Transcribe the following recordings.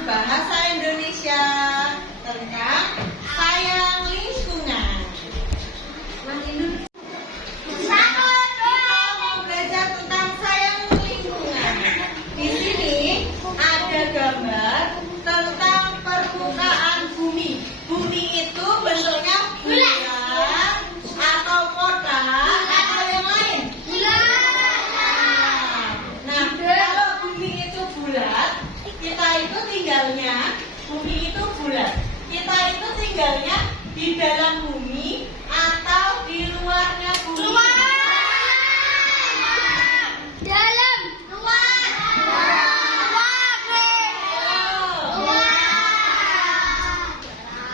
Bahasa Indonesia tentang sayang lingkungan. Kita mau belajar tentang sayang lingkungan. Di sini ada gambar tentang permukaan bumi. Bumi itu bentuknya bulat atau kotak atau yang lain? Nah, kalau bumi itu bulat, kita itu tinggalnya di dalam bumi atau di luarnya bumi? Dalam. Luar.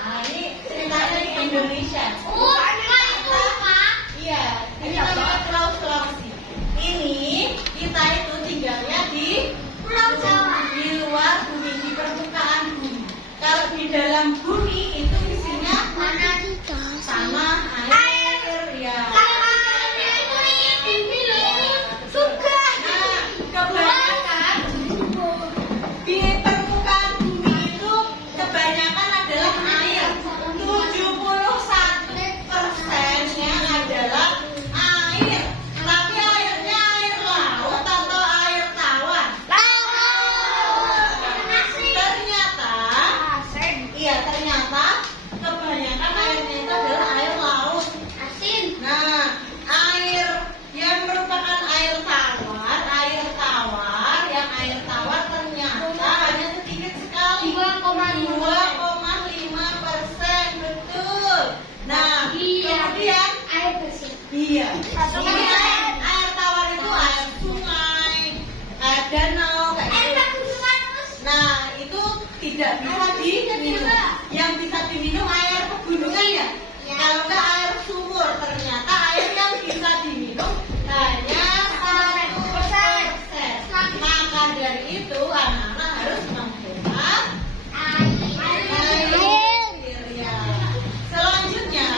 Nah, ini ceritanya di Indonesia. Iya, ini namanya Pulau Sulawesi. Ini kita itu tinggalnya di Pulau Jawa, di luar bumi, di permukaan bumi. Kalau di dalam bumi itu isinya tanah, air, ya. Kebanyakan di permukaan bumi itu kebanyakan adalah air. 71%-nya adalah air. Tapi airnya air laut atau air tawar? Ternyata kebanyakan airnya itu adalah air laut. Nah, air yang merupakan air tawar ternyata hanya sedikit sekali, 2,5%, betul. Nah, kemudian Air bersih. iya, air tawar itu air sungai, air danau, kayak gitu. Nah, itu tidak bisa diminum. Yang bisa diminum air pegunungan ya? Kalau enggak air sumur. Ternyata air yang bisa diminum hanya 1%. Maka dari itu anak-anak harus menghemat air. Ya. Selanjutnya,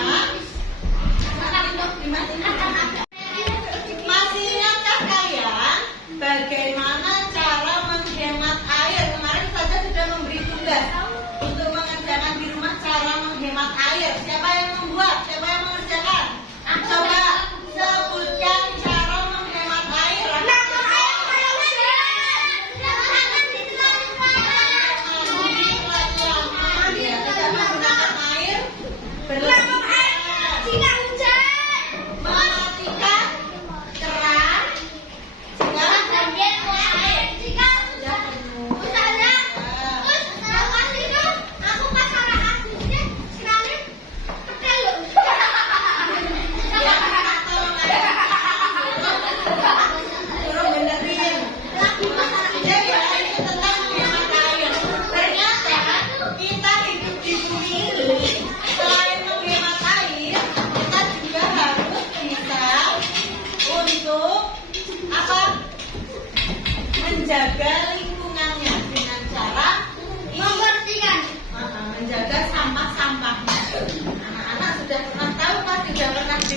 masih ingatkah kalian bagaimana cara menghemat air? Kemarin saja sudah memberi tugas untuk mengerjakan di rumah cara menghemat air. Siapa yang membuat? Siapa yang mengerjakan? Coba sebutkan cara menghemat air. Tidak menggunakan air berlebihan. Mematikan keran suruh benerin. Jadi itu tentang menghemat air. Ternyata kita hidup di bumi ini selain menghemat air, kita juga harus bisa untuk apa? Menjaga lingkungannya dengan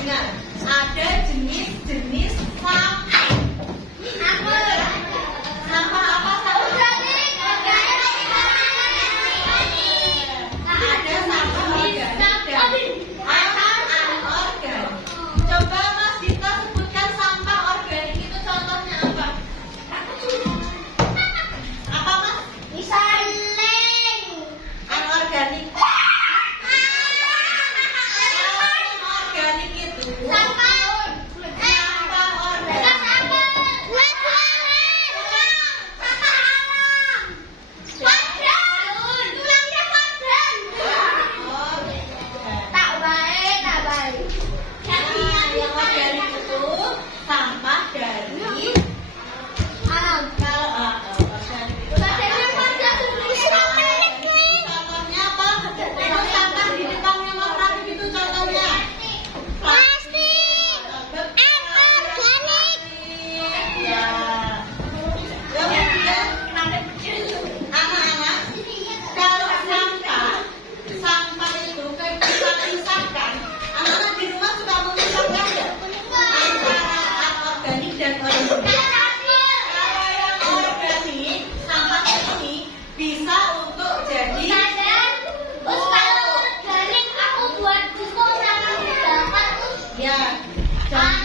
dengar. Ada jenis-jenis sampah. Sampah apa? Ada sampah organik dan anorganik. Coba Mas Dito sebutkan sampah organik itu contohnya apa? Apa Mas? Anorganik. Organik itu sampah organik. Yang organik itu sampah dari kalau organik itu contohnya apa? Itu sampah di depannya Mas Rafi itu contohnya plastik. Ya. Kemudian anak-anak, kalau sampah itu kita pisahkan. Anak-anak di rumah sudah memisahkan nggak? Antara anorganik dan organik. Kalau yang organik, sampah ini bisa untuk jadi ya coba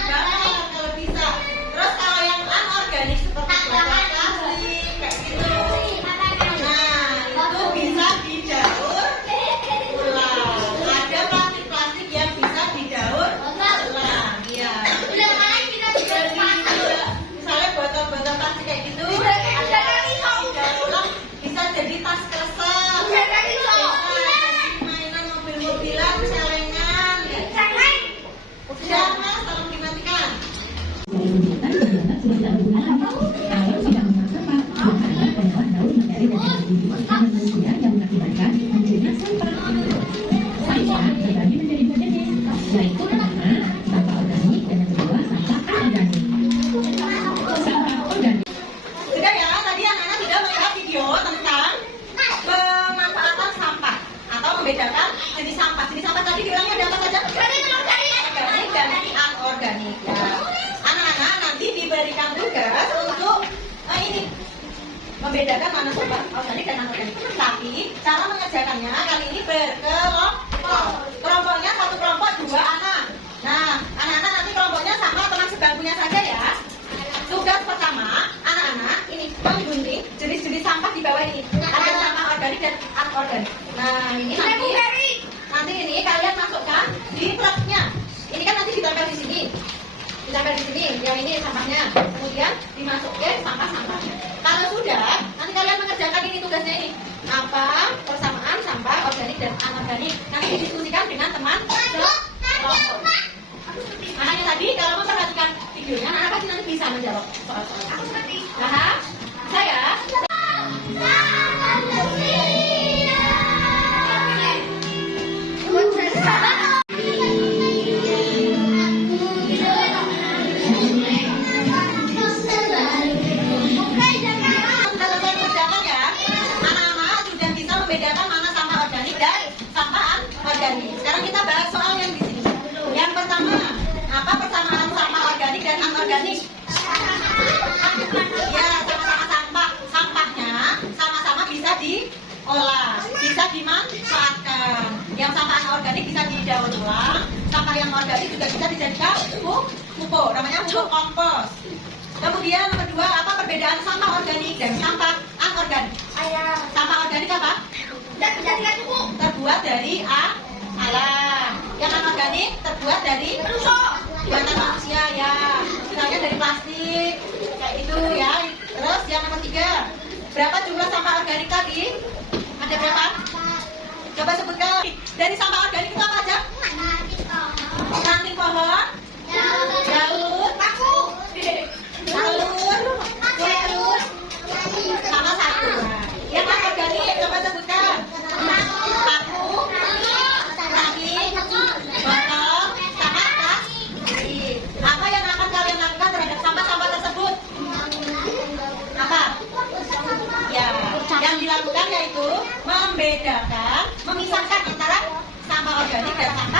kalau bisa. Terus kalau yang anorganik seperti botol plastik kayak gitu, nah itu bisa didaur ulang. Ada plastik yang bisa didaur ulang, ya. Jadi misalnya botol-botol plastik kayak gitu, ada didaur ulang, bisa jadi tas kresek, bisa jadi mainan mobil-mobilan, celengan. Sudah Mas, tolong dimatikan. Sudah ya, tadi anak-anak sudah melihat video tentang pemanfaatan sampah atau membedakan jenis sampah. Jenis sampah tadi bilangnya ada apa saja? Organik dan anorganik ya. Anak-anak nanti diberikan tugas untuk ini membedakan mana sampah organik dan anorganik. Tapi cara mengerjakannya kali ini berkelompok. Kelompoknya satu kelompok 2 anak. Nah, anak-anak nanti kelompoknya sama teman sebangkunya saja ya. Tugas pertama, anak-anak ini menggunting jenis-jenis sampah di bawah ini. Ada sampah organik dan anorganik. Nah, ini nanti ini kalian masukkan di truknya. Ini kan nanti ditempel di sini. Yang ini sampahnya. Kemudian dimasukin sampah-sampahnya. Kalau sudah, nanti kalian mengerjakan ini tugasnya ini. Apa persamaan sampah organik dan anorganik? Nanti didiskusikan dengan teman kelompok. Makanya tadi kalau memperhatikan videonya, anak pasti nanti bisa menjawab soal-soal. Nah, saya sekarang kita bahas soal yang di sini. Yang pertama, apa persamaan sampah organik dan anorganik? Ya, sama-sama sampah. Sampahnya sama-sama bisa diolah, bisa dimanfaatkan. Yang sampah anorganik bisa didaur ulang, sampah yang organik juga bisa dijadikan pupuk, namanya pupuk kompos. Kemudian nomor 2, apa perbedaan sampah organik dan sampah anorganik? Sampah organik apa? Terbuat dari alam. Yang anorganik terbuat dari buatan manusia ya. Misalnya dari plastik kayak itu ya. Terus yang nomor 3, berapa jumlah sampah organik tadi? Ada berapa? Coba sebutkan. Dari sampah organik itu apa aja? Ranting pohon, daun, telur, sama satu. Yang anorganik coba sebutkan. Paku, ranting, botol, sama plastik. Apa yang akan kalian lakukan terhadap sampah-sampah tersebut? Apa? Ya, yang dilakukan yaitu membedakan, memisahkan antara sampah organik dan sampah